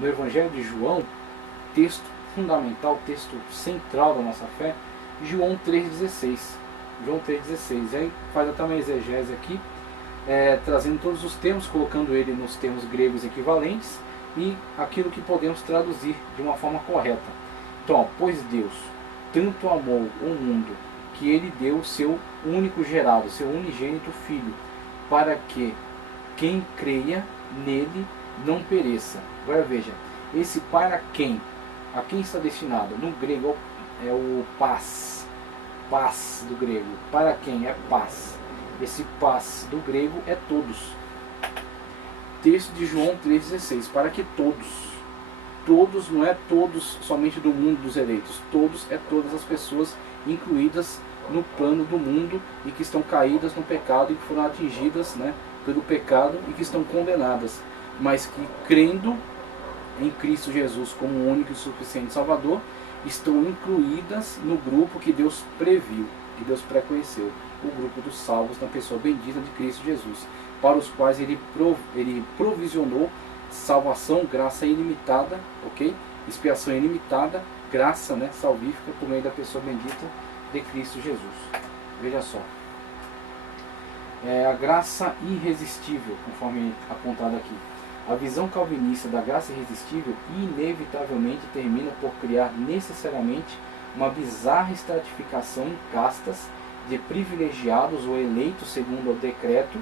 no Evangelho de João, texto fundamental, texto central da nossa fé, João 3,16. João 3,16. Aí faz até uma exegese aqui, trazendo todos os termos, colocando ele nos termos gregos equivalentes e aquilo que podemos traduzir de uma forma correta. Então, pois Deus tanto amou o mundo que ele deu o seu único gerado, seu unigênito Filho, para que quem creia nele não pereça. Agora veja, esse para quem, a quem está destinado? No grego é o paz, paz do grego. Para quem é paz? Esse paz do grego é todos. Texto de João 3,16, para que todos, não é todos somente do mundo dos eleitos, todos é todas as pessoas incluídas no plano do mundo e que estão caídas no pecado e que foram atingidas, né, pelo pecado e que estão condenadas, mas que crendo em Cristo Jesus como o único e suficiente Salvador, estão incluídas no grupo que Deus previu, que Deus preconheceu, o grupo dos salvos na pessoa bendita de Cristo Jesus, para os quais ele provisionou salvação, graça ilimitada, ok? Expiação ilimitada, graça, né, salvífica por meio da pessoa bendita de Cristo Jesus. Veja só. A graça irresistível, conforme apontado aqui. A visão calvinista da graça irresistível inevitavelmente termina por criar necessariamente uma bizarra estratificação em castas de privilegiados ou eleitos segundo o decreto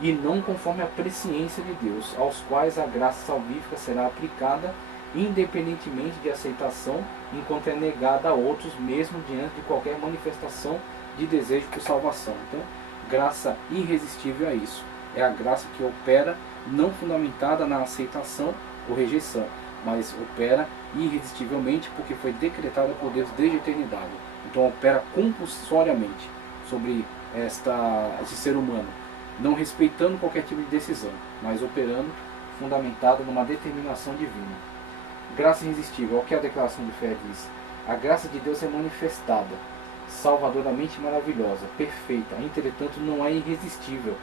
e não conforme a presciência de Deus, aos quais a graça salvífica será aplicada independentemente de aceitação, enquanto é negada a outros, mesmo diante de qualquer manifestação de desejo por salvação. Então, graça irresistível é isso. É a graça que opera, não fundamentada na aceitação ou rejeição, mas opera irresistivelmente porque foi decretada por Deus desde a eternidade. Então, opera compulsoriamente sobre esse ser humano, não respeitando qualquer tipo de decisão, mas operando fundamentada numa determinação divina. Graça irresistível, é o que a declaração de fé diz. A graça de Deus é manifestada, salvadoramente maravilhosa, perfeita, entretanto não é irresistível,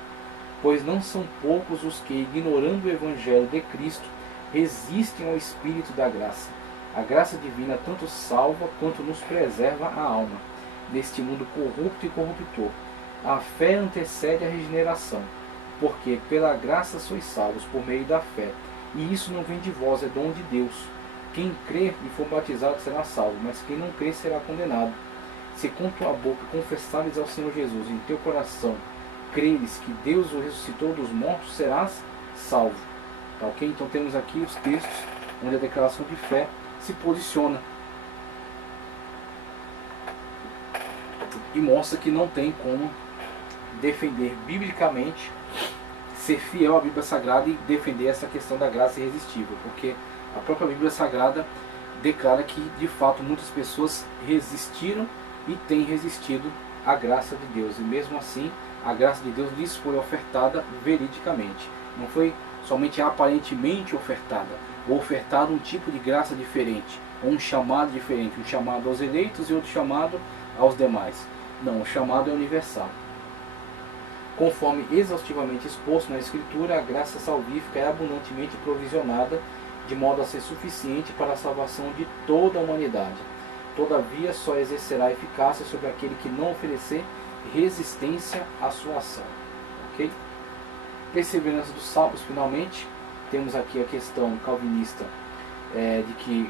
pois não são poucos os que, ignorando o Evangelho de Cristo, resistem ao Espírito da graça. A graça divina tanto salva quanto nos preserva a alma, neste mundo corrupto e corruptor. A fé antecede a regeneração, porque pela graça sois salvos por meio da fé. E isso não vem de vós, é dom de Deus. Quem crer e for batizado será salvo, mas quem não crer será condenado. Se com tua boca confessares ao Senhor Jesus, em teu coração creres que Deus o ressuscitou dos mortos, serás salvo. Tá, ok? Então temos aqui os textos onde a declaração de fé se posiciona e mostra que não tem como defender biblicamente, ser fiel à Bíblia Sagrada e defender essa questão da graça irresistível, porque a própria Bíblia Sagrada declara que de fato muitas pessoas resistiram e têm resistido à graça de Deus, e mesmo assim a graça de Deus lhes foi ofertada veridicamente, não foi somente aparentemente ofertada, ou ofertado um tipo de graça diferente, ou um chamado diferente, um chamado aos eleitos e outro chamado aos demais. Não, o chamado é universal. Conforme exaustivamente exposto na Escritura, a graça salvífica é abundantemente provisionada, de modo a ser suficiente para a salvação de toda a humanidade. Todavia, só exercerá eficácia sobre aquele que não oferecer resistência à sua ação. Ok? Perseverança dos salvos, finalmente. Temos aqui a questão calvinista de que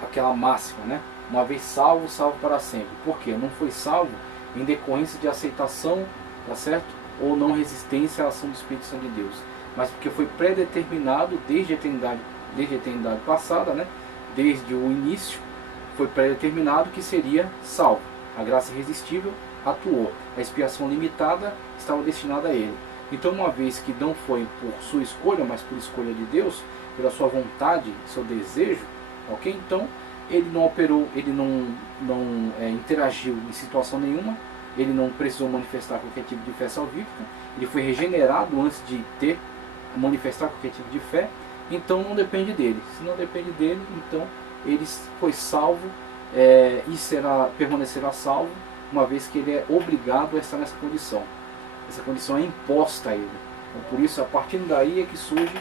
aquela máxima, né? Uma vez salvo, salvo para sempre. Por quê? Não foi salvo em decorrência de aceitação, tá certo? Ou não resistência à ação do Espírito Santo de Deus, mas porque foi predeterminado desde a eternidade passada, né? Desde o início, foi predeterminado que seria salvo. A graça irresistível atuou, a expiação limitada estava destinada a ele. Então, uma vez que não foi por sua escolha, mas por escolha de Deus, pela sua vontade, seu desejo, ok? Então, ele não operou, ele não interagiu em situação nenhuma, ele não precisou manifestar qualquer tipo de fé salvífica, ele foi regenerado antes de manifestar qualquer tipo de fé, então não depende dele. Se não depende dele, então ele foi salvo e permanecerá salvo, uma vez que ele é obrigado a estar nessa condição. Essa condição é imposta a ele. Então, por isso, a partir daí é que surge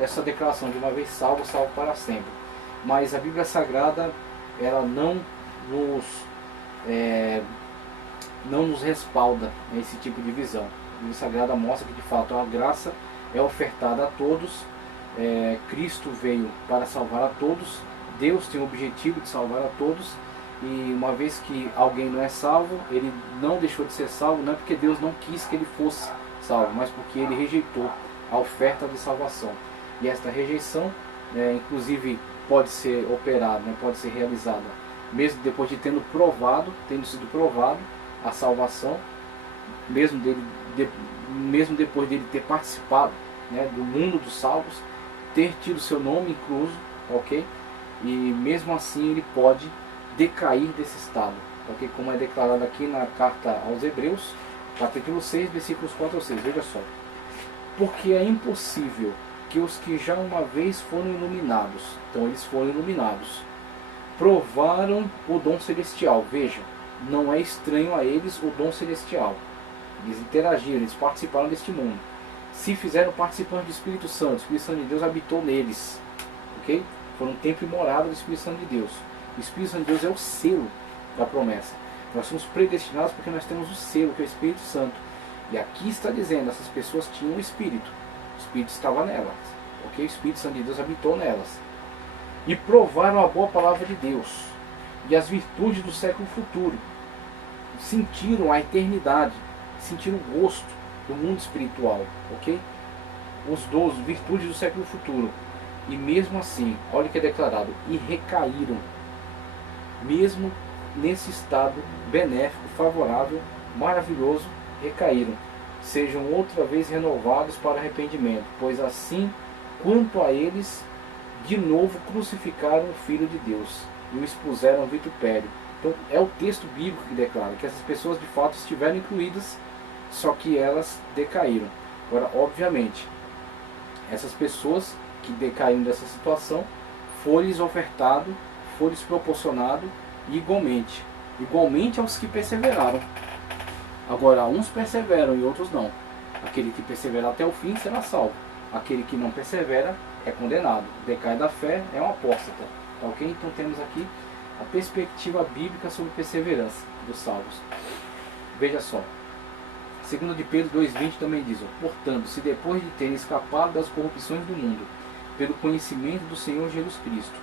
essa declaração de uma vez salvo, salvo para sempre. Mas a Bíblia Sagrada, ela não nos respalda esse tipo de visão. A Bíblia Sagrada mostra que de fato a graça é ofertada a todos, Cristo veio para salvar a todos, Deus tem o objetivo de salvar a todos, e uma vez que alguém não é salvo, ele não deixou de ser salvo, não é porque Deus não quis que ele fosse salvo, mas porque ele rejeitou a oferta de salvação. E esta rejeição, inclusive, pode ser operada, pode ser realizada, mesmo depois de tendo sido provado a salvação, mesmo depois dele ter participado, do mundo dos salvos, ter tido seu nome incluso, ok? E mesmo assim ele pode decair desse estado, ok? Como é declarado aqui na carta aos Hebreus, capítulo 6, versículos 4 a 6, veja só. Porque é impossível que os que já uma vez foram iluminados, então eles foram iluminados, provaram o dom celestial. Veja, não é estranho a eles o dom celestial. Eles interagiram, eles participaram deste mundo. Se fizeram participantes do Espírito Santo, o Espírito Santo de Deus habitou neles, ok? Foram templo e morada do Espírito Santo de Deus. O Espírito Santo de Deus é o selo da promessa. Nós somos predestinados porque nós temos o selo, que é o Espírito Santo. E aqui está dizendo, essas pessoas tinham o Espírito estava nelas, ok? O Espírito Santo de Deus habitou nelas. E provaram a boa palavra de Deus e as virtudes do século futuro. Sentiram a eternidade, sentiram o gosto do mundo espiritual, ok? Os 12 virtudes do século futuro. E mesmo assim, olha o que é declarado, e recaíram, mesmo nesse estado benéfico, favorável, maravilhoso, recaíram. Sejam outra vez renovados para arrependimento, pois assim quanto a eles, de novo crucificaram o Filho de Deus e o expuseram ao vitupério. Então é o texto bíblico que declara que essas pessoas de fato estiveram incluídas, só que elas decaíram. Agora, obviamente, essas pessoas que decaíram dessa situação, foi-lhes ofertado, foi-lhes proporcionado igualmente aos que perseveraram. Agora, uns perseveram e outros não. Aquele que persevera até o fim será salvo. Aquele que não persevera é condenado. Decai da fé é um apóstata. Tá, ok? Então temos aqui a perspectiva bíblica sobre perseverança dos salvos. Veja só. 2 de Pedro 2,20 também diz: portanto, se depois de terem escapado das corrupções do mundo, pelo conhecimento do Senhor Jesus Cristo,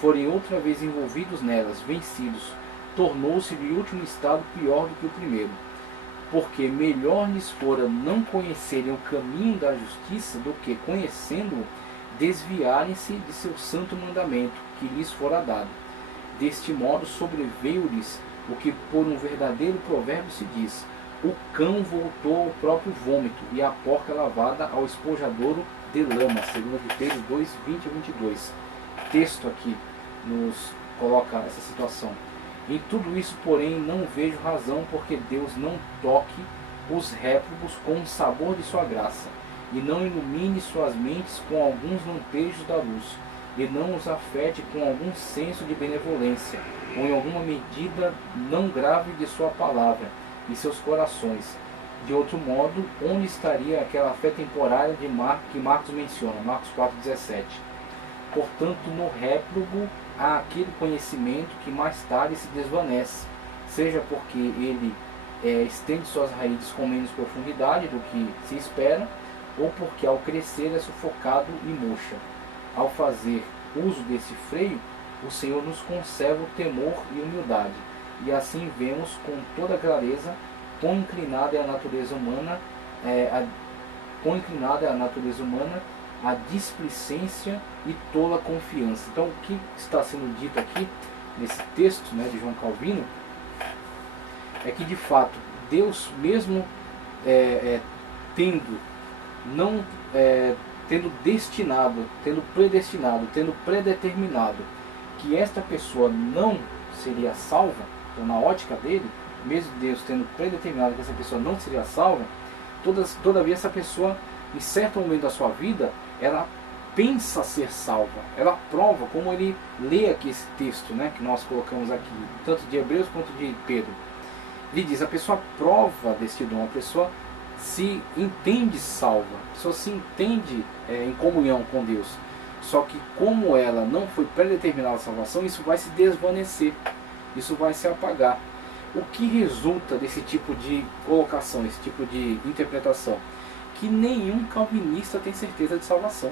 forem outra vez envolvidos nelas, vencidos, tornou-se de último estado pior do que o primeiro. Porque melhor lhes fora não conhecerem o caminho da justiça do que, conhecendo-o, desviarem-se de seu santo mandamento que lhes fora dado. Deste modo sobreveio-lhes o que por um verdadeiro provérbio se diz: o cão voltou ao próprio vômito e a porca lavada ao esponjadouro de lama. 2 de Pedro 2, 20 a 22. Texto aqui nos coloca essa situação. Em tudo isso, porém, não vejo razão porque Deus não toque os réprobos com o sabor de sua graça, e não ilumine suas mentes com alguns lampejos da luz, e não os afete com algum senso de benevolência, ou em alguma medida não grave de sua palavra em seus corações. De outro modo, onde estaria aquela fé temporária que Marcos menciona, Marcos 4,17? Portanto, no réprobo há aquele conhecimento que mais tarde se desvanece, seja porque ele estende suas raízes com menos profundidade do que se espera, ou porque ao crescer é sufocado e murcha. Ao fazer uso desse freio, o Senhor nos conserva o temor e humildade, e assim vemos com toda clareza quão inclinada é a natureza humana, a displicência e tola confiança. Então, o que está sendo dito aqui nesse texto, de João Calvino, é que de fato Deus, mesmo tendo destinado, tendo predestinado, tendo predeterminado que esta pessoa não seria salva, então na ótica dele, mesmo Deus tendo predeterminado que essa pessoa não seria salva, todavia essa pessoa, em certo momento da sua vida, ela pensa ser salva, ela prova, como ele lê aqui esse texto, que nós colocamos aqui, tanto de Hebreus quanto de Pedro. Ele diz: a pessoa prova deste dom, a pessoa se entende salva, a pessoa se entende em comunhão com Deus. Só que como ela não foi predeterminada a salvação, isso vai se desvanecer, isso vai se apagar. O que resulta desse tipo de colocação, esse tipo de interpretação? Que nenhum calvinista tem certeza de salvação.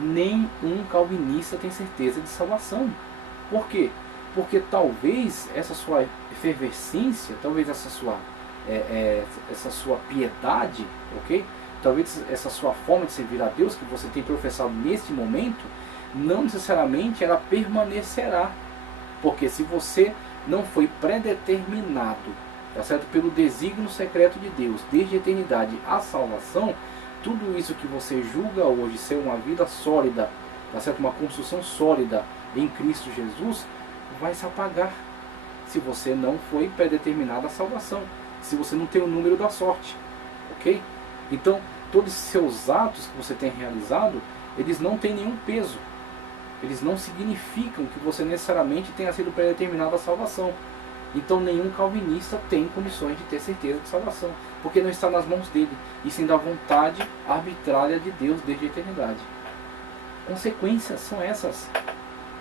Nenhum calvinista tem certeza de salvação. Por quê? Porque talvez essa sua efervescência, talvez essa sua piedade, ok? Talvez essa sua forma de servir a Deus que você tem professado neste momento, não necessariamente ela permanecerá. Porque se você não foi predeterminado, tá certo? Pelo desígnio secreto de Deus, desde a eternidade à salvação, tudo isso que você julga hoje ser uma vida sólida, tá certo? Uma construção sólida em Cristo Jesus, vai se apagar se você não foi predeterminado à salvação, se você não tem o número da sorte, ok? Então, todos os seus atos que você tem realizado, eles não têm nenhum peso. Eles não significam que você necessariamente tenha sido predeterminado à salvação. Então nenhum calvinista tem condições de ter certeza de salvação, porque não está nas mãos dele, e sim da vontade arbitrária de Deus desde a eternidade. Consequências são essas,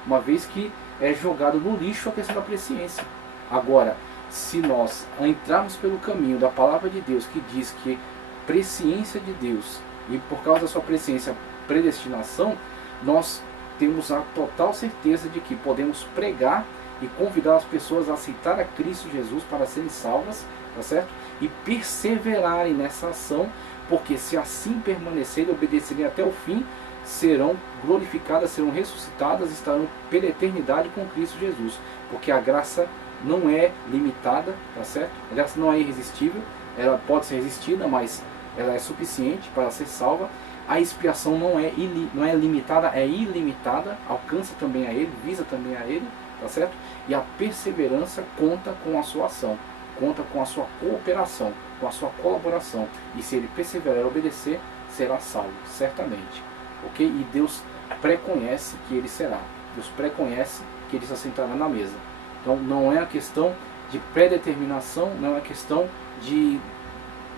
uma vez que é jogado no lixo a questão da presciência. Agora, se nós entrarmos pelo caminho da palavra de Deus, que diz que presciência de Deus, e por causa da sua presciência, predestinação, nós temos a total certeza de que podemos pregar e convidar as pessoas a aceitar a Cristo Jesus para serem salvas, tá certo? E perseverarem nessa ação, porque se assim permanecerem e obedecerem até o fim, serão glorificadas, serão ressuscitadas, estarão pela eternidade com Cristo Jesus. Porque a graça não é limitada, tá certo? A graça não é irresistível, ela pode ser resistida, mas ela é suficiente para ser salva. A expiação não é limitada, é ilimitada, alcança também a ele, visa também a ele, tá certo? E a perseverança conta com a sua ação, conta com a sua cooperação, com a sua colaboração. E se ele perseverar e obedecer, será salvo, certamente. Ok? E Deus preconhece que ele será. Deus preconhece que ele se assentará na mesa. Então não é a questão de predeterminação, não é uma questão de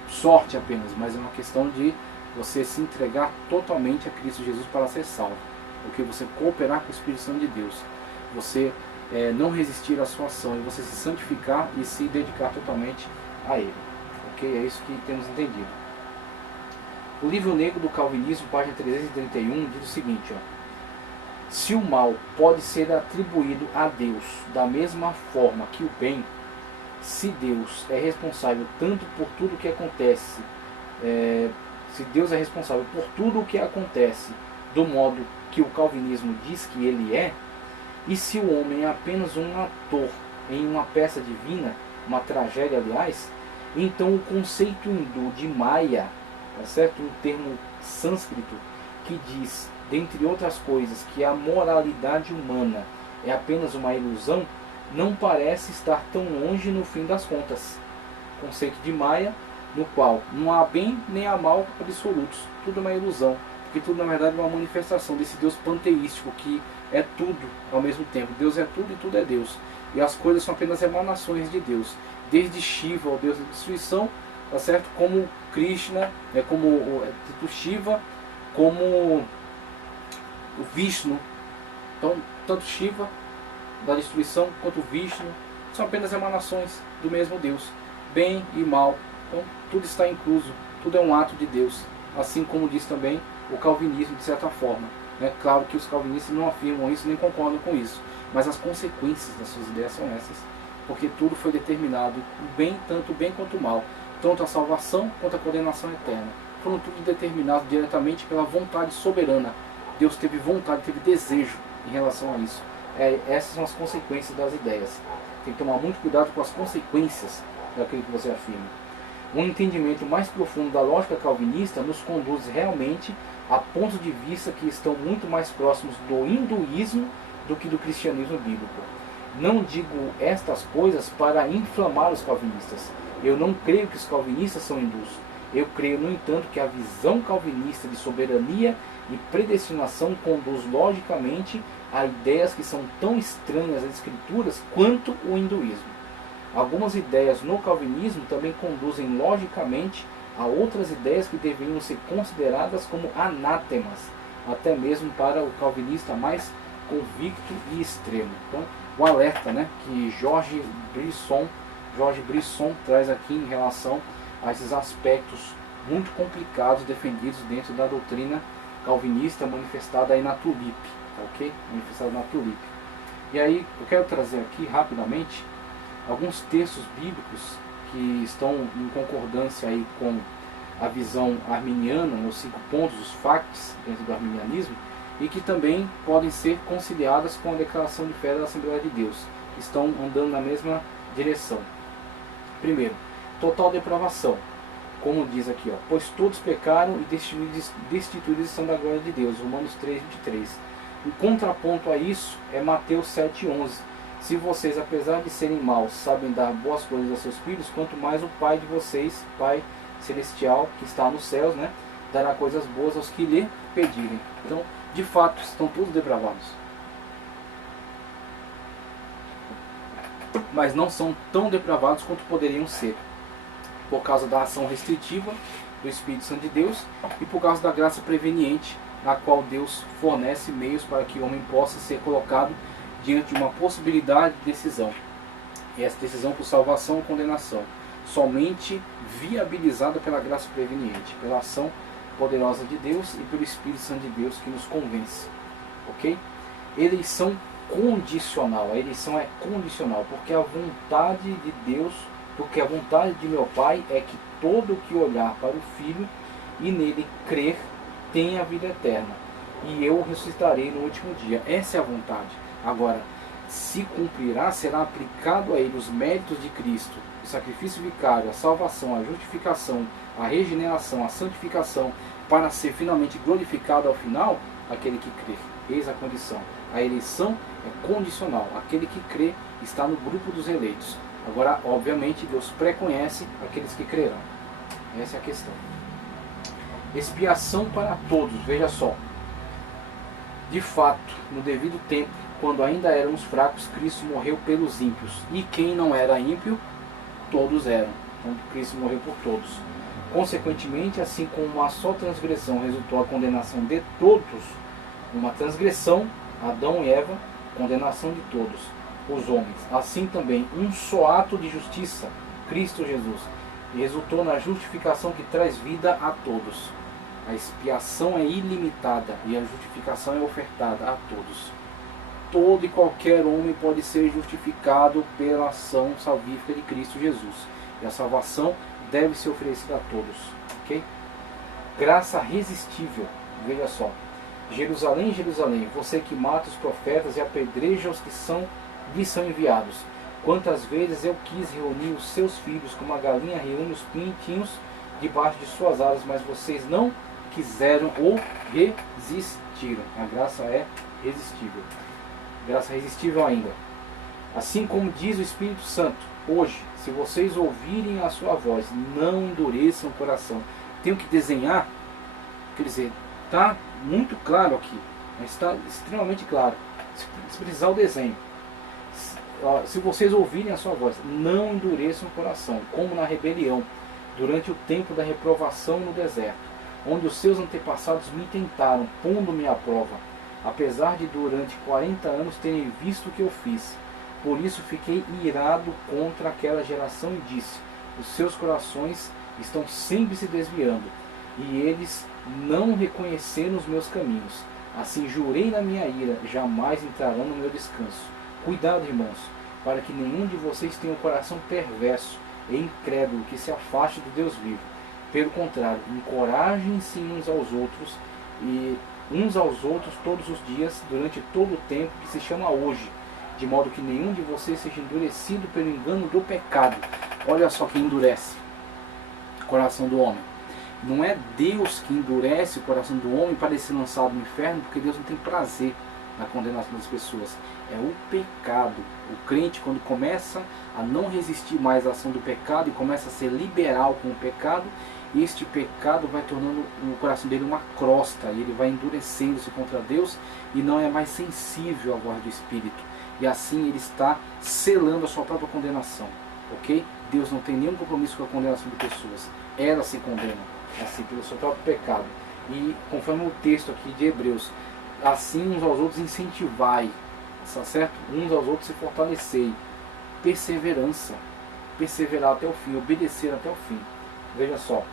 sorte apenas, mas é uma questão de você se entregar totalmente a Cristo Jesus para ser salvo. Porque você cooperar com o Espírito Santo de Deus. Você não resistir à sua ação e você se santificar e se dedicar totalmente a Ele. Ok? É isso que temos entendido. O Livro Negro do Calvinismo, página 331, diz o seguinte, ó: se o mal pode ser atribuído a Deus da mesma forma que o bem, se Deus é responsável tanto por tudo que acontece, se Deus é responsável por tudo o que acontece do modo que o calvinismo diz que ele é, e se o homem é apenas um ator em uma peça divina, uma tragédia aliás, então o conceito hindu de Maya, tá certo? Um termo sânscrito que diz, dentre outras coisas, que a moralidade humana é apenas uma ilusão, não parece estar tão longe no fim das contas. Conceito de Maya, no qual não há bem nem há mal absolutos, tudo é uma ilusão, porque tudo na verdade é uma manifestação desse Deus panteístico que é tudo ao mesmo tempo. Deus é tudo e tudo é Deus, e as coisas são apenas emanações de Deus, desde Shiva, o Deus da destruição, tá certo? Como Krishna, como o Shiva, como o Vishnu. Então, tanto Shiva da destruição quanto Vishnu são apenas emanações do mesmo Deus, bem e mal. Então, tudo está incluso, tudo é um ato de Deus, assim como diz também o calvinismo, de certa forma. Claro que os calvinistas não afirmam isso, nem concordam com isso, mas as consequências das suas ideias são essas, porque tudo foi determinado, o bem, tanto o bem quanto o mal, tanto a salvação quanto a condenação eterna, foram tudo determinados diretamente pela vontade soberana. Deus teve vontade, teve desejo em relação a isso. Essas são as consequências das ideias. Tem que tomar muito cuidado com as consequências daquilo que você afirma. Um entendimento mais profundo da lógica calvinista nos conduz realmente a pontos de vista que estão muito mais próximos do hinduísmo do que do cristianismo bíblico. Não digo estas coisas para inflamar os calvinistas. Eu não creio que os calvinistas são hindus. Eu creio, no entanto, que a visão calvinista de soberania e predestinação conduz logicamente a ideias que são tão estranhas às escrituras quanto o hinduísmo. Algumas ideias no calvinismo também conduzem logicamente há outras ideias que deveriam ser consideradas como anátemas, até mesmo para o calvinista mais convicto e extremo. Então, o alerta, né, que George Brisson traz aqui em relação a esses aspectos muito complicados defendidos dentro da doutrina calvinista manifestada aí na Tulip, tá, ok? Manifestada na Tulip. E aí eu quero trazer aqui rapidamente alguns textos bíblicos que estão em concordância aí com a visão arminiana, nos 5 pontos, os facts dentro do arminianismo, e que também podem ser conciliadas com a declaração de fé da Assembleia de Deus, que estão andando na mesma direção. Primeiro, total depravação, como diz aqui, ó, pois todos pecaram e destituídos estão da glória de Deus, Romanos 3:23. Em contraponto a isso é Mateus 7:11. Se vocês, apesar de serem maus, sabem dar boas coisas aos seus filhos, quanto mais o Pai de vocês, Pai Celestial, que está nos céus, né, dará coisas boas aos que lhe pedirem. Então, de fato, estão todos depravados. Mas não são tão depravados quanto poderiam ser, por causa da ação restritiva do Espírito Santo de Deus e por causa da graça preveniente, na qual Deus fornece meios para que o homem possa ser colocado diante de uma possibilidade de decisão. E essa decisão por salvação ou condenação, somente viabilizada pela graça preveniente, pela ação poderosa de Deus e pelo Espírito Santo de Deus que nos convence. Ok? Eleição condicional. A eleição é condicional, porque a vontade de Deus, porque a vontade de meu Pai é que todo que olhar para o Filho e nele crer tenha a vida eterna, e eu o ressuscitarei no último dia. Essa é a vontade. Agora, se cumprirá, será aplicado a ele os méritos de Cristo, o sacrifício vicário, a salvação, a justificação, a regeneração, a santificação, para ser finalmente glorificado ao final, aquele que crê. Eis a condição. A eleição é condicional. Aquele que crê está no grupo dos eleitos. Agora, obviamente, Deus preconhece aqueles que crerão. Essa é a questão. Expiação para todos. Veja só. De fato, no devido tempo, quando ainda éramos fracos, Cristo morreu pelos ímpios. E quem não era ímpio, todos eram. Então, Cristo morreu por todos. Consequentemente, assim como uma só transgressão resultou a condenação de todos, uma transgressão, Adão e Eva, condenação de todos os homens. Assim também, um só ato de justiça, Cristo Jesus, resultou na justificação que traz vida a todos. A expiação é ilimitada e a justificação é ofertada a todos. Todo e qualquer homem pode ser justificado pela ação salvífica de Cristo Jesus. E a salvação deve ser oferecida a todos. Ok? Graça irresistível. Veja só. Jerusalém, Jerusalém, você que mata os profetas e apedreja os que lhe são enviados. Quantas vezes eu quis reunir os seus filhos como a galinha reúne os pintinhos debaixo de suas asas, mas vocês não quiseram ou resistiram. A graça é irresistível. Graça irresistível ainda. Assim como diz o Espírito Santo, hoje, se vocês ouvirem a sua voz, não endureçam o coração. Tenho que desenhar, quer dizer, está muito claro aqui, está extremamente claro. Se precisar o desenho. Se vocês ouvirem a sua voz, não endureçam o coração, como na rebelião, durante o tempo da reprovação no deserto, onde os seus antepassados me tentaram, pondo-me à prova, apesar de durante 40 anos terem visto o que eu fiz. Por isso fiquei irado contra aquela geração e disse, os seus corações estão sempre se desviando, e eles não reconheceram os meus caminhos. Assim jurei na minha ira, jamais entrarão no meu descanso. Cuidado, irmãos, para que nenhum de vocês tenha um coração perverso e incrédulo que se afaste do Deus vivo. Pelo contrário, encorajem-se uns aos outros todos os dias, durante todo o tempo que se chama hoje, de modo que nenhum de vocês seja endurecido pelo engano do pecado. Olha só que endurece o coração do homem. Não é Deus que endurece o coração do homem para ele ser lançado no inferno, porque Deus não tem prazer na condenação das pessoas. É o pecado. O crente, quando começa a não resistir mais à ação do pecado e começa a ser liberal com o pecado, este pecado vai tornando o coração dele uma crosta, e ele vai endurecendo-se contra Deus e não é mais sensível à voz do Espírito. E assim ele está selando a sua própria condenação. Ok? Deus não tem nenhum compromisso com a condenação de pessoas. Elas se condenam, assim, pelo seu próprio pecado. E conforme o texto aqui de Hebreus, assim uns aos outros incentivai, está certo? Uns aos outros se fortalecei. Perseverança, perseverar até o fim, obedecer até o fim. Veja só.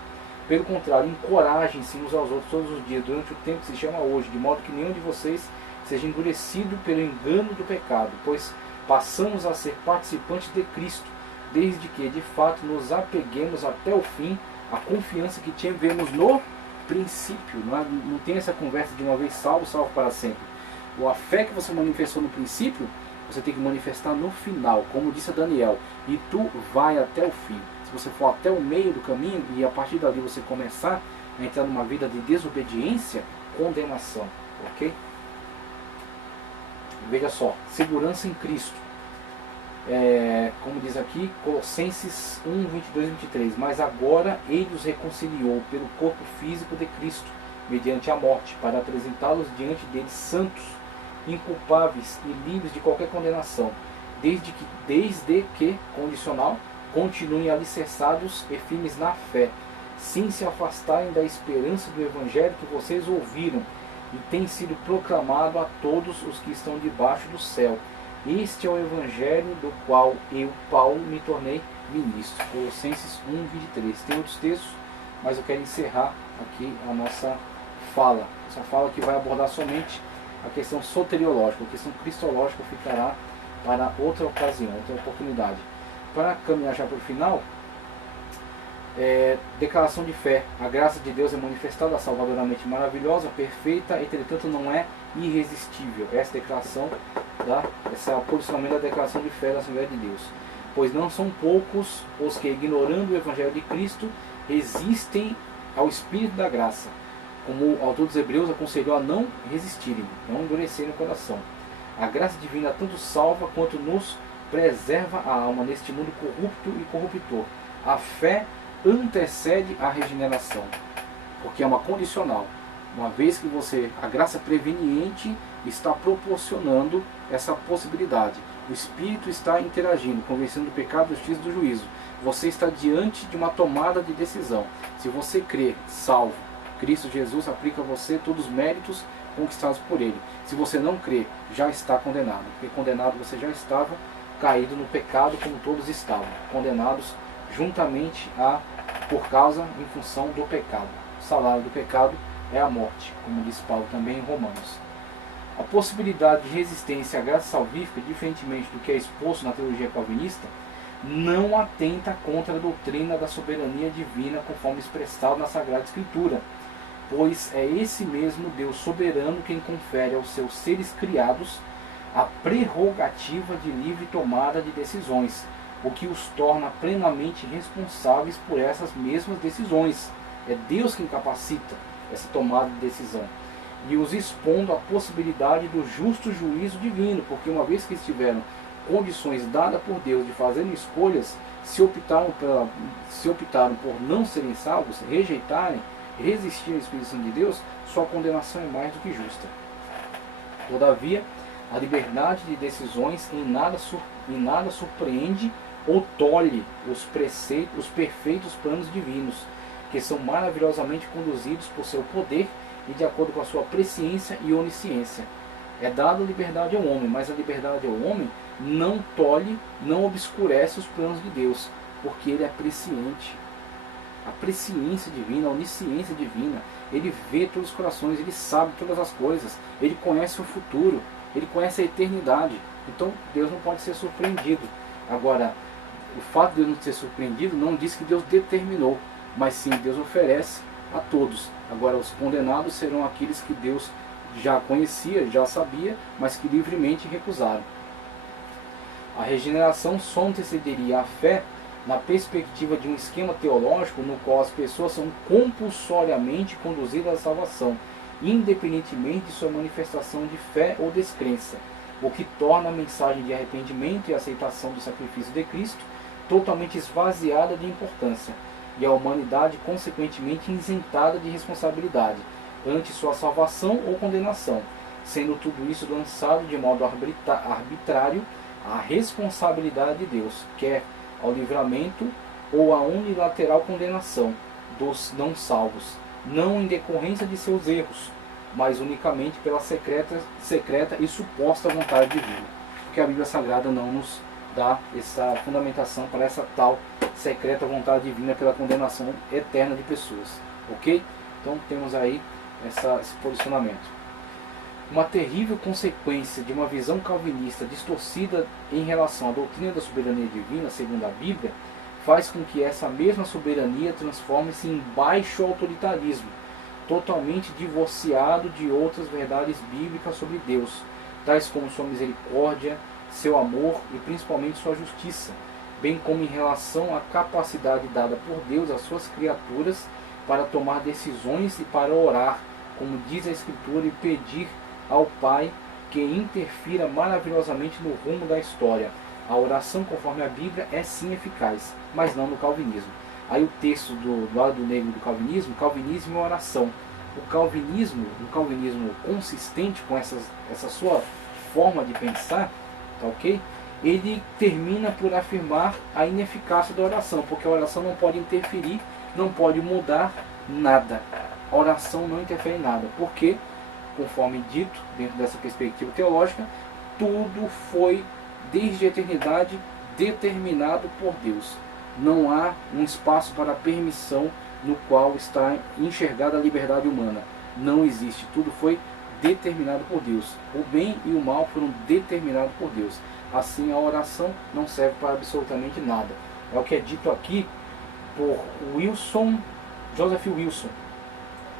Pelo contrário, encorajem-se uns aos outros todos os dias, durante o tempo que se chama hoje, de modo que nenhum de vocês seja endurecido pelo engano do pecado, pois passamos a ser participantes de Cristo, desde que, de fato, nos apeguemos até o fim à confiança que tivemos no princípio. Não tem essa conversa de uma vez salvo, salvo para sempre. A fé que você manifestou no princípio, você tem que manifestar no final, como disse a Daniel, e tu vai até o fim. Se você for até o meio do caminho e a partir dali você começar a entrar numa vida de desobediência, condenação, ok? Veja só, segurança em Cristo. Como diz aqui, Colossenses 1, 22 e 23. Mas agora ele os reconciliou pelo corpo físico de Cristo, mediante a morte, para apresentá-los diante dele santos, inculpáveis e livres de qualquer condenação, desde que, condicional, continuem alicerçados e firmes na fé, sem se afastarem da esperança do Evangelho que vocês ouviram e tem sido proclamado a todos os que estão debaixo do céu. Este é o Evangelho do qual eu, Paulo, me tornei ministro. Colossenses 1, 23. Tem outros textos, mas eu quero encerrar aqui a nossa fala. Essa fala que vai abordar somente a questão soteriológica. A questão cristológica ficará para outra ocasião, outra oportunidade. Para caminhar já para o final, declaração de fé. A graça de Deus é manifestada salvadoramente maravilhosa, perfeita, entretanto não é irresistível. Essa declaração, esse posicionamento da declaração de fé da Assembleia de Deus. Pois não são poucos os que, ignorando o Evangelho de Cristo, resistem ao Espírito da graça. Como o autor dos Hebreus aconselhou a não resistirem, não endurecerem o coração. A graça divina tanto salva quanto nos preserva a alma neste mundo corrupto e corruptor. A fé antecede a regeneração, porque é uma condicional. Uma vez que a graça preveniente está proporcionando essa possibilidade. O Espírito está interagindo, convencendo do pecado, do justiça e do juízo. Você está diante de uma tomada de decisão. Se você crê, salvo, Cristo Jesus aplica a você todos os méritos conquistados por Ele. Se você não crê, já está condenado. Porque condenado você já estava, caído no pecado como todos estavam, condenados juntamente por causa, em função do pecado. O salário do pecado é a morte, como diz Paulo também em Romanos. A possibilidade de resistência à graça salvífica, diferentemente do que é exposto na teologia calvinista, não atenta contra a doutrina da soberania divina conforme expressado na Sagrada Escritura, pois é esse mesmo Deus soberano quem confere aos seus seres criados a prerrogativa de livre tomada de decisões, o que os torna plenamente responsáveis por essas mesmas decisões. É Deus quem capacita essa tomada de decisão e os expondo à possibilidade do justo juízo divino, porque uma vez que estiveram condições dadas por Deus de fazerem escolhas, se optaram por não serem salvos, rejeitarem, resistirem à expedição de Deus, sua condenação é mais do que justa. Todavia, a liberdade de decisões em nada surpreende ou tolhe os perfeitos planos divinos, que são maravilhosamente conduzidos por seu poder e de acordo com a sua presciência e onisciência. É dada liberdade ao homem, mas a liberdade ao homem não tolhe, não obscurece os planos de Deus, porque Ele é presciente. A presciência divina, a onisciência divina, Ele vê todos os corações, Ele sabe todas as coisas, Ele conhece o futuro, Ele conhece a eternidade. Então Deus não pode ser surpreendido. Agora, o fato de Deus não ser surpreendido não diz que Deus determinou, mas sim Deus oferece a todos. Agora, os condenados serão aqueles que Deus já conhecia, já sabia, mas que livremente recusaram. A regeneração só antecederia a fé na perspectiva de um esquema teológico no qual as pessoas são compulsoriamente conduzidas à salvação, independentemente de sua manifestação de fé ou descrença, o que torna a mensagem de arrependimento e aceitação do sacrifício de Cristo totalmente esvaziada de importância, e a humanidade consequentemente isentada de responsabilidade ante sua salvação ou condenação, sendo tudo isso lançado de modo arbitrário à responsabilidade de Deus, quer ao livramento ou à unilateral condenação dos não salvos, não em decorrência de seus erros, mas unicamente pela secreta e suposta vontade divina. Porque a Bíblia Sagrada não nos dá essa fundamentação para essa tal secreta vontade divina pela condenação eterna de pessoas. Ok? Então temos aí esse posicionamento. Uma terrível consequência de uma visão calvinista distorcida em relação à doutrina da soberania divina, segundo a Bíblia, faz com que essa mesma soberania transforme-se em baixo autoritarismo, totalmente divorciado de outras verdades bíblicas sobre Deus, tais como sua misericórdia, seu amor e principalmente sua justiça, bem como em relação à capacidade dada por Deus às suas criaturas para tomar decisões e para orar, como diz a Escritura, e pedir ao Pai que interfira maravilhosamente no rumo da história. A oração, conforme a Bíblia, é sim eficaz, mas não no calvinismo. Aí o texto do lado negro do calvinismo é oração. O calvinismo consistente com essa sua forma de pensar, tá ok? Ele termina por afirmar a ineficácia da oração, porque a oração não pode interferir, não pode mudar nada. A oração não interfere em nada, porque, conforme dito, dentro dessa perspectiva teológica, tudo foi, desde a eternidade, determinado por Deus. Não há um espaço para permissão no qual está enxergada a liberdade humana. Não existe. Tudo foi determinado por Deus. O bem e o mal foram determinados por Deus. Assim, a oração não serve para absolutamente nada. É o que é dito aqui por Joseph Wilson.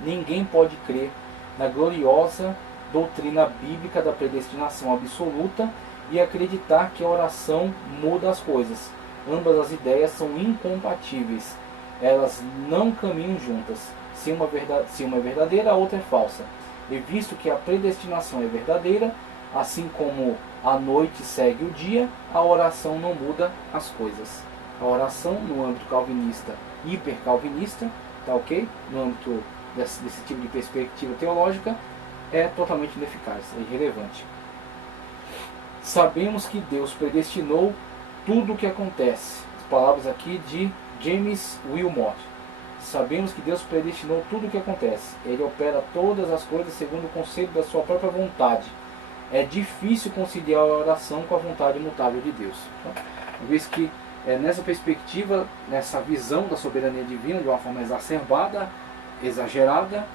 Ninguém pode crer na gloriosa doutrina bíblica da predestinação absoluta e acreditar que a oração muda as coisas. Ambas as ideias são incompatíveis. Elas não caminham juntas. Se uma é verdadeira, a outra é falsa. E visto que a predestinação é verdadeira, assim como a noite segue o dia, a oração não muda as coisas. A oração, no âmbito calvinista, hipercalvinista, tá ok? No âmbito desse tipo de perspectiva teológica, é totalmente ineficaz, é irrelevante. Sabemos que Deus predestinou tudo o que acontece. As palavras aqui de James Wilmot. Sabemos que Deus predestinou tudo o que acontece. Ele opera todas as coisas segundo o conselho da sua própria vontade. É difícil conciliar a oração com a vontade imutável de Deus. Uma vez que nessa perspectiva, nessa visão da soberania divina de uma forma exacerbada, exagerada,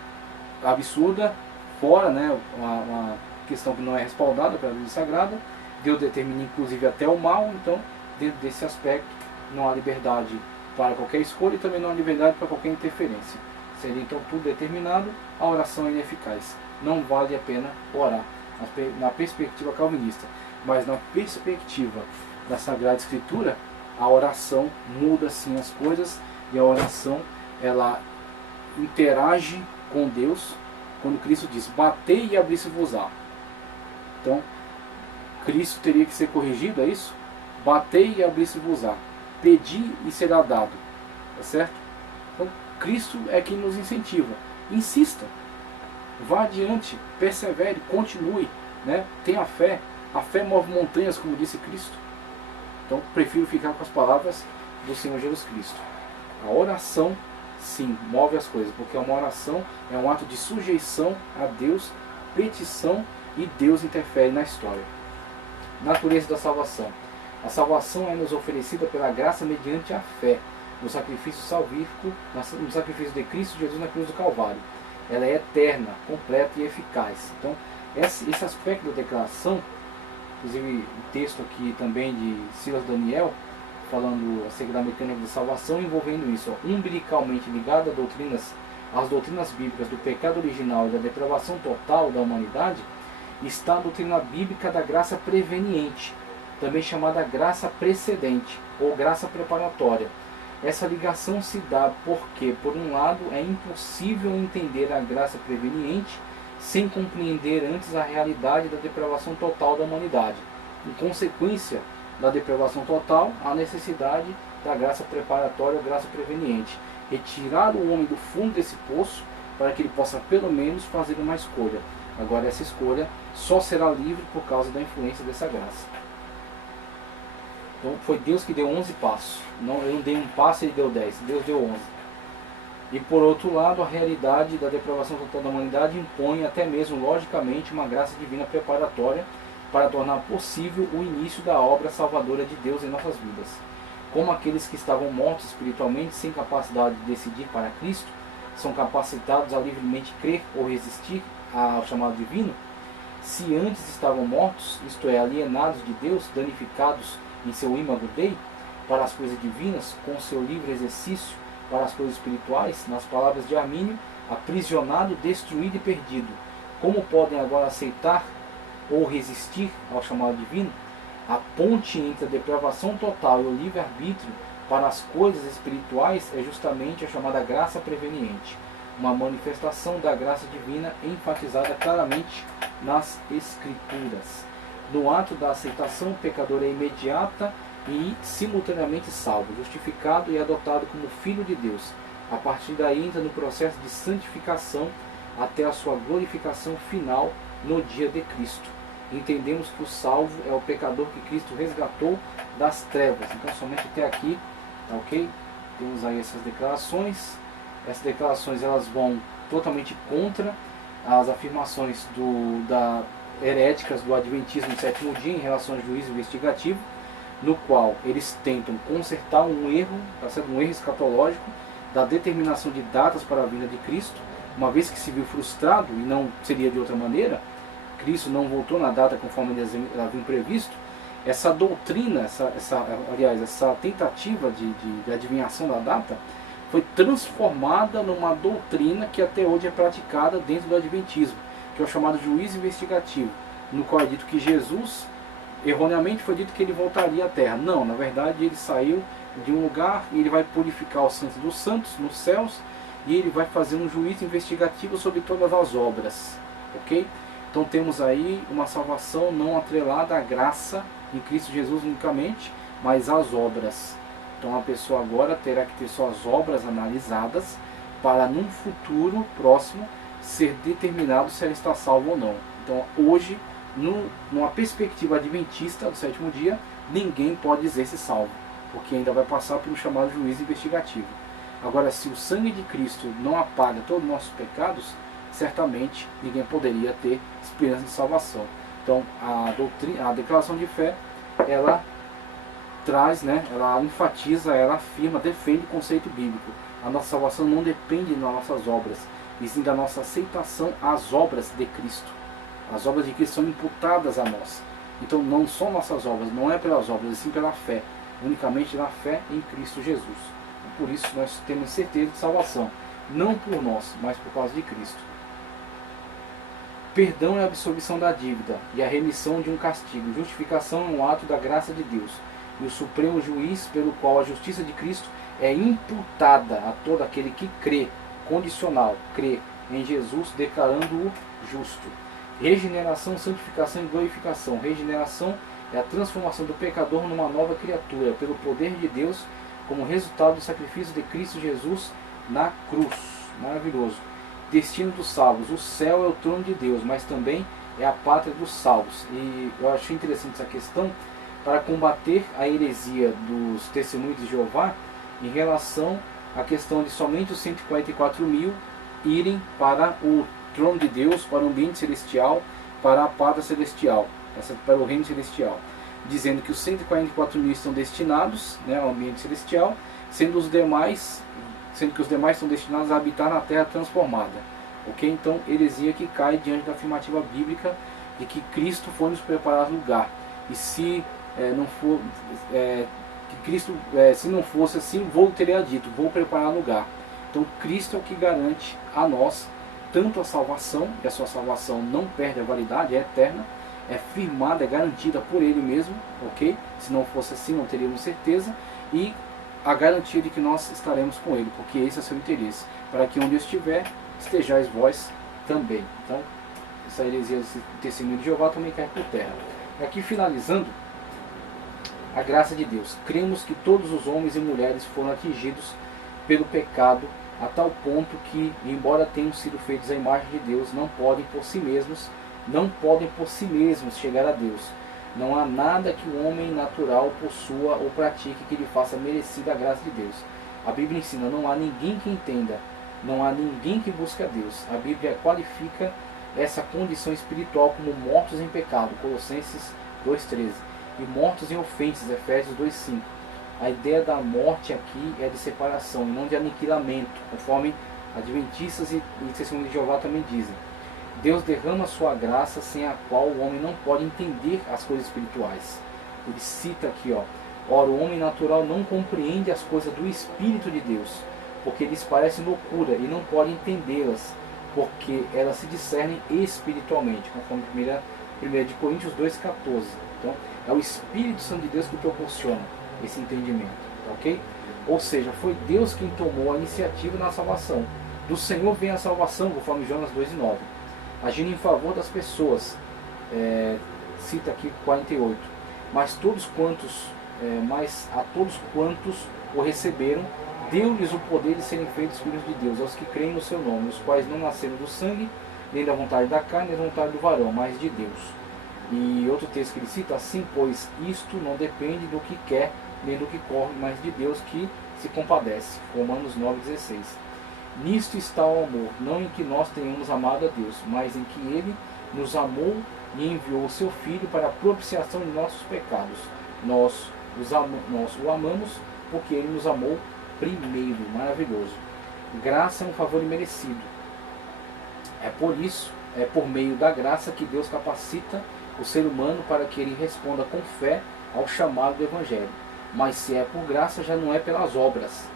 absurda, fora, uma questão que não é respaldada pela Bíblia Sagrada, Deus determina inclusive até o mal. Então, dentro desse aspecto, não há liberdade para qualquer escolha e também não há liberdade para qualquer interferência. Seria então tudo determinado, a oração é ineficaz. Não vale a pena orar, na perspectiva calvinista. Mas na perspectiva da Sagrada Escritura, a oração muda sim as coisas, e a oração, ela interage com Deus, quando Cristo diz: batei e abri-se-vos-á. Então, Cristo teria que ser corrigido, é isso? Batei e abri-se-vos-á. Pedi e será dado. Tá certo? Então, Cristo é quem nos incentiva. Insista. Vá adiante. Persevere. Continue. Tenha fé. A fé move montanhas, como disse Cristo. Então, prefiro ficar com as palavras do Senhor Jesus Cristo. A oração, sim, move as coisas. Porque uma oração é um ato de sujeição a Deus, petição, e Deus interfere na história. Natureza da salvação. A salvação é nos oferecida pela graça mediante a fé, no sacrifício salvífico, no sacrifício de Cristo Jesus na cruz do Calvário. Ela é eterna, completa e eficaz. Então, esse aspecto da declaração, inclusive o texto aqui também de Silas Daniel, falando acerca da mecânica da salvação, envolvendo isso, umbilicalmente ligado às doutrinas bíblicas do pecado original e da depravação total da humanidade, está a doutrina bíblica da graça preveniente, também chamada graça precedente ou graça preparatória. Essa ligação se dá porque, por um lado, é impossível entender a graça preveniente sem compreender antes a realidade da depravação total da humanidade. Em consequência da depravação total, há necessidade da graça preparatória ou graça preveniente. Retirar o homem do fundo desse poço para que ele possa pelo menos fazer uma escolha. Agora, essa escolha só será livre por causa da influência dessa graça. Então foi Deus que deu 11 passos. Não, eu não dei um passo e ele deu 10. Deus deu 11. E por outro lado, a realidade da depravação total da humanidade impõe até mesmo, logicamente, uma graça divina preparatória para tornar possível o início da obra salvadora de Deus em nossas vidas. Como aqueles que estavam mortos espiritualmente, sem capacidade de decidir para Cristo, são capacitados a livremente crer ou resistir ao chamado divino, se antes estavam mortos, isto é, alienados de Deus, danificados em seu imago Dei, para as coisas divinas, com seu livre exercício para as coisas espirituais, nas palavras de Armínio, aprisionado, destruído e perdido, como podem agora aceitar ou resistir ao chamado divino? A ponte entre a depravação total e o livre-arbítrio para as coisas espirituais é justamente a chamada graça preveniente, uma manifestação da graça divina enfatizada claramente nas Escrituras. No ato da aceitação, o pecador é imediata e simultaneamente salvo, justificado e adotado como filho de Deus. A partir daí entra no processo de santificação até a sua glorificação final no dia de Cristo. Entendemos que o salvo é o pecador que Cristo resgatou das trevas. Então somente até aqui, tá ok? Temos aí essas declarações. Essas declarações elas vão totalmente contra as afirmações heréticas do Adventismo do sétimo dia em relação ao juízo investigativo, no qual eles tentam consertar um erro, tá certo? Um erro escatológico da determinação de datas para a vinda de Cristo, uma vez que se viu frustrado, e não seria de outra maneira, Cristo não voltou na data conforme eles haviam previsto. Essa doutrina, essa tentativa de adivinhação da data foi transformada numa doutrina que até hoje é praticada dentro do Adventismo, que é o chamado juízo investigativo, no qual é dito que Jesus, erroneamente foi dito que ele voltaria à Terra. Não, na verdade ele saiu de um lugar e ele vai purificar os santos dos santos nos céus e ele vai fazer um juízo investigativo sobre todas as obras, ok? Então temos aí uma salvação não atrelada à graça em Cristo Jesus unicamente, mas às obras. Então a pessoa agora terá que ter suas obras analisadas para num futuro próximo ser determinado se ela está salva ou não. Então hoje, numa perspectiva adventista do sétimo dia, ninguém pode dizer-se salvo, porque ainda vai passar pelo chamado juízo investigativo. Agora, se o sangue de Cristo não apaga todos os nossos pecados, certamente ninguém poderia ter esperança de salvação. Então a declaração de fé, ela traz, ela enfatiza, ela afirma, defende o conceito bíblico. A nossa salvação não depende das nossas obras, e sim da nossa aceitação às obras de Cristo. As obras de Cristo são imputadas a nós. Então não são nossas obras, não é pelas obras, e sim pela fé, unicamente na fé em Cristo Jesus. E por isso nós temos certeza de salvação, não por nós, mas por causa de Cristo. Perdão é a absolvição da dívida e a remissão de um castigo. Justificação é um ato da graça de Deus e o supremo juiz pelo qual a justiça de Cristo é imputada a todo aquele que crê, condicional, crê em Jesus, declarando-o justo. Regeneração, santificação e glorificação. Regeneração é a transformação do pecador numa nova criatura pelo poder de Deus como resultado do sacrifício de Cristo Jesus na cruz. Maravilhoso. Destino dos salvos. O céu é o trono de Deus, mas também é a pátria dos salvos. E eu achei interessante essa questão para combater a heresia dos testemunhos de Jeová em relação à questão de somente os 144.000 irem para o trono de Deus, para o ambiente celestial, para a pátria celestial, para o reino celestial, dizendo que os 144.000 estão destinados, ao ambiente celestial, sendo que os demais estão destinados a habitar na terra transformada. Ok? Então, heresia que cai diante da afirmativa bíblica de que Cristo foi nos preparar lugar. E se não for, que Cristo, se não fosse assim, teria dito, vou preparar lugar. Então, Cristo é o que garante a nós tanto a salvação, e a sua salvação não perde a validade, é eterna, é firmada, é garantida por Ele mesmo, ok? Se não fosse assim, não teríamos certeza, e a garantia de que nós estaremos com Ele, porque esse é o seu interesse, para que onde eu estiver, estejais vós também. Então, essa heresia do testemunho de Jeová também cai por terra. Aqui finalizando, a graça de Deus. Cremos que todos os homens e mulheres foram atingidos pelo pecado, a tal ponto que, embora tenham sido feitos à imagem de Deus, não podem por si mesmos chegar a Deus. Não há nada que o homem natural possua ou pratique que lhe faça merecida a graça de Deus. A Bíblia ensina, não há ninguém que entenda, não há ninguém que busque a Deus. A Bíblia qualifica essa condição espiritual como mortos em pecado, Colossenses 2,13, e mortos em ofensas, Efésios 2,5. A ideia da morte aqui é de separação e não de aniquilamento, conforme adventistas e testemunhos de Jeová também dizem. Deus derrama sua graça, sem a qual o homem não pode entender as coisas espirituais. Ele cita aqui, ora, o homem natural não compreende as coisas do Espírito de Deus, porque lhes parecem loucura e não pode entendê-las, porque elas se discernem espiritualmente, conforme 1 Coríntios 2,14. Então, é o Espírito Santo de Deus que proporciona esse entendimento, ok? Ou seja, foi Deus quem tomou a iniciativa na salvação. Do Senhor vem a salvação, conforme Jonas 2,9. Agindo em favor das pessoas, cita aqui 48. Mas a todos quantos o receberam, deu-lhes o poder de serem feitos filhos de Deus, aos que creem no seu nome, os quais não nasceram do sangue, nem da vontade da carne, nem da vontade do varão, mas de Deus. E outro texto que ele cita, assim, pois isto não depende do que quer, nem do que corre, mas de Deus que se compadece. Romanos 9,16. Nisto está o amor, não em que nós tenhamos amado a Deus, mas em que Ele nos amou e enviou o seu Filho para a propiciação de nossos pecados. Nós o amamos porque Ele nos amou primeiro. Maravilhoso. Graça é um favor imerecido. É por meio da graça que Deus capacita o ser humano para que ele responda com fé ao chamado do Evangelho. Mas se é por graça, já não é pelas obras.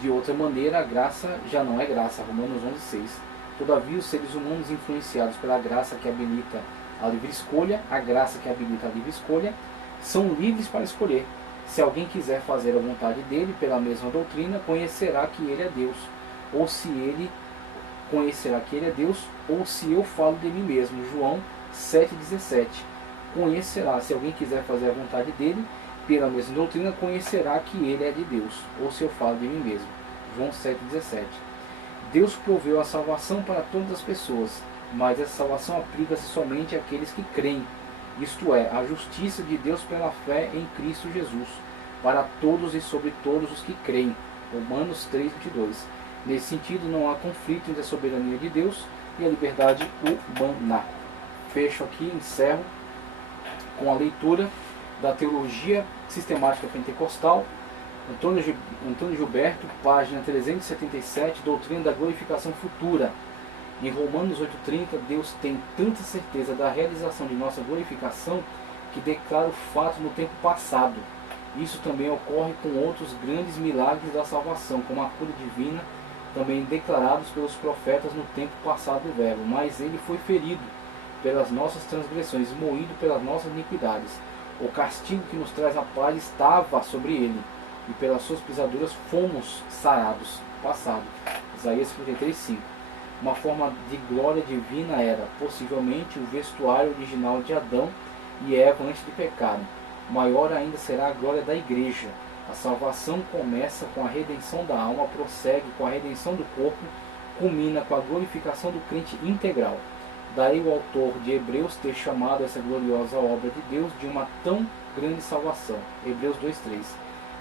De outra maneira, a graça já não é graça. Romanos 11,6. Todavia, os seres humanos influenciados pela graça que habilita a livre escolha, a graça que habilita a livre escolha, são livres para escolher. Se alguém quiser fazer a vontade dele pela mesma doutrina, conhecerá que ele é Deus. Ou se ele conhecerá que ele é Deus, ou se eu falo de mim mesmo. João 7,17. Conhecerá, se alguém quiser fazer a vontade dele pela mesma doutrina, conhecerá que ele é de Deus, ou se eu falo de mim mesmo. João 7,17. Deus proveu a salvação para todas as pessoas, mas essa salvação aplica-se somente àqueles que creem, isto é, a justiça de Deus pela fé em Cristo Jesus, para todos e sobre todos os que creem. Romanos 3,22. Nesse sentido, não há conflito entre a soberania de Deus e a liberdade humana. Fecho aqui, encerro com a leitura da Teologia Sistemática Pentecostal, Antônio Gilberto, página 377, Doutrina da Glorificação Futura. Em Romanos 8,30, Deus tem tanta certeza da realização de nossa glorificação que declara o fato no tempo passado. Isso também ocorre com outros grandes milagres da salvação, como a cura divina, também declarados pelos profetas no tempo passado do Verbo. Mas ele foi ferido pelas nossas transgressões, moído pelas nossas iniquidades. O castigo que nos traz a paz estava sobre ele, e pelas suas pisaduras fomos sarados. Passado. Isaías 53,5. Uma forma de glória divina era, possivelmente, o vestuário original de Adão e Eva antes do pecado. Maior ainda será a glória da igreja. A salvação começa com a redenção da alma, prossegue com a redenção do corpo, culmina com a glorificação do crente integral. Daí o autor de Hebreus ter chamado essa gloriosa obra de Deus de uma tão grande salvação. Hebreus 2,3.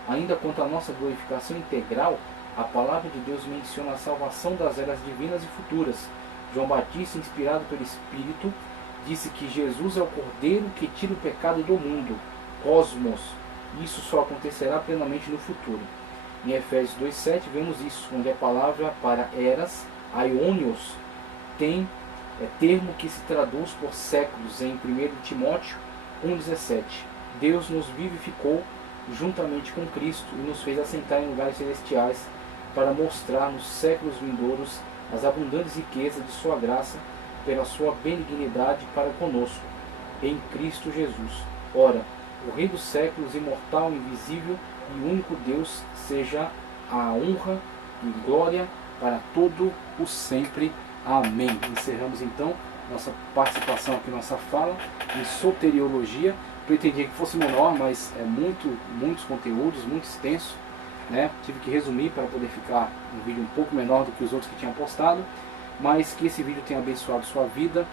Ainda quanto à nossa glorificação integral, a palavra de Deus menciona a salvação das eras divinas e futuras. João Batista, inspirado pelo Espírito, disse que Jesus é o Cordeiro que tira o pecado do mundo. Cosmos. Isso só acontecerá plenamente no futuro. Em Efésios 2,7 vemos isso, onde a palavra para eras, aionios, tem termo que se traduz por séculos em 1 Timóteo 1,17. Deus nos vivificou juntamente com Cristo e nos fez assentar em lugares celestiais para mostrar nos séculos vindouros as abundantes riquezas de sua graça pela sua benignidade para conosco, em Cristo Jesus. Ora, o Rei dos séculos, imortal, invisível e único Deus, seja a honra e glória para todo o sempre. Amém. Encerramos então nossa participação aqui, nossa fala em soteriologia. Pretendia que fosse menor, mas é muitos conteúdos, muito extenso, né? Tive que resumir para poder ficar um vídeo um pouco menor do que os outros que tinha postado, mas que esse vídeo tenha abençoado sua vida,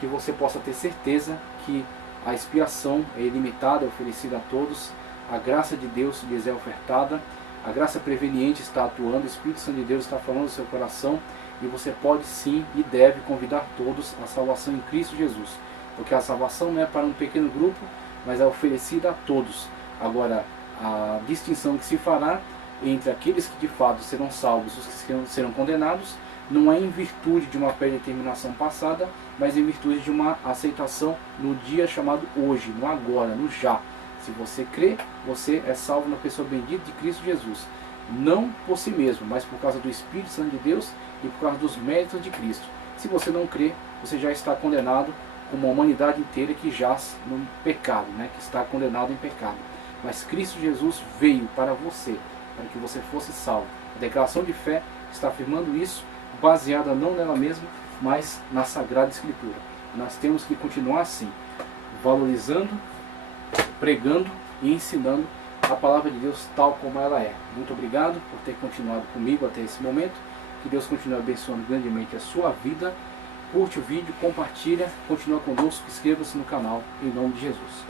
que você possa ter certeza que a expiação é ilimitada, é oferecida a todos, a graça de Deus lhes é ofertada, a graça preveniente está atuando, o Espírito Santo de Deus está falando no seu coração, e você pode sim e deve convidar todos à salvação em Cristo Jesus, porque a salvação não é para um pequeno grupo, mas é oferecida a todos. Agora, a distinção que se fará entre aqueles que de fato serão salvos e os que serão condenados não é em virtude de uma predeterminação passada, mas em virtude de uma aceitação no dia chamado hoje, no agora, no já. Se você crê, você é salvo na pessoa bendita de Cristo Jesus. Não por si mesmo, mas por causa do Espírito Santo de Deus e por causa dos méritos de Cristo. Se você não crê, você já está condenado como a humanidade inteira que jaz no pecado, que está condenado em pecado. Mas Cristo Jesus veio para você, para que você fosse salvo. A declaração de fé está afirmando isso, baseada não nela mesma, mas na Sagrada Escritura. Nós temos que continuar assim, valorizando, pregando e ensinando a palavra de Deus tal como ela é. Muito obrigado por ter continuado comigo até esse momento. Que Deus continue abençoando grandemente a sua vida. Curte o vídeo, compartilha, continua conosco, inscreva-se no canal, em nome de Jesus.